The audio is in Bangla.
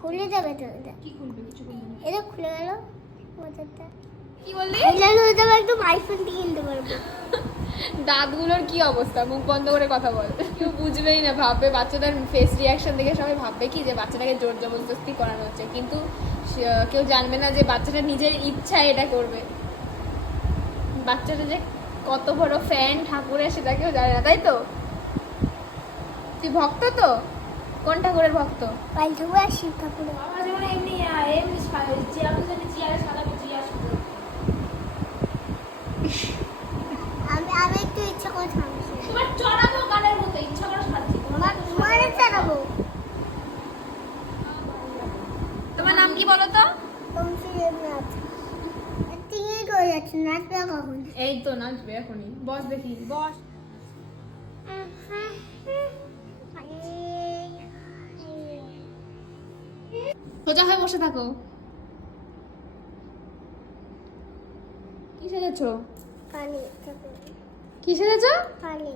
খুলে যাবে তো এটা। কি খুলবে? কিছু খুলবে না। এটা খুলে গেল মোটরটা। কি বললি? খুলে গেল এটা একদম আইফোন দিয়ে কিনতে পারবো। দাঁতগুলোর কি অবস্থা? মুখ বন্ধ করে কথা বল। কেউ বুঝবেই না, ভাববে বাচ্চাদের ফেস রিয়াকশন দেখে সবাই ভাববে কি যে বাচ্চাটাকে জোর জবরদস্তি করানো হচ্ছে, কিন্তু কেউ জানবে না যে বাচ্চাটা নিজের ইচ্ছায় এটা করবে। বাচ্চাটা যে কত বড় ফ্যান ঠাকুরের সেটা কেউ জানে না, তাই তো? তুই ভক্ত তো? কোন ঠাকুরের ভক্ত? কাল থেকে শিব ঠাকুরের। আমার যেমন এমনি চেয়ার তো চেয়ারে সাজাবো, চেয়ার সাজাবো। আমি একটু ইচ্ছা করে থামছি। তোমার চড়াবো গানের মতো, ইচ্ছা করে সাজছি। তোমার মানে চালাবো। তোমার নাম কি বলো তো? তমসিলের নাচ। তিনি করে যাচ্ছে নাচবে কখন? এই তো নাচবে এখনই। বস দেখি, বস। সোজা হয়ে বসে থাকো। কি সেজেছো? পানি কি সেজেছো? পানি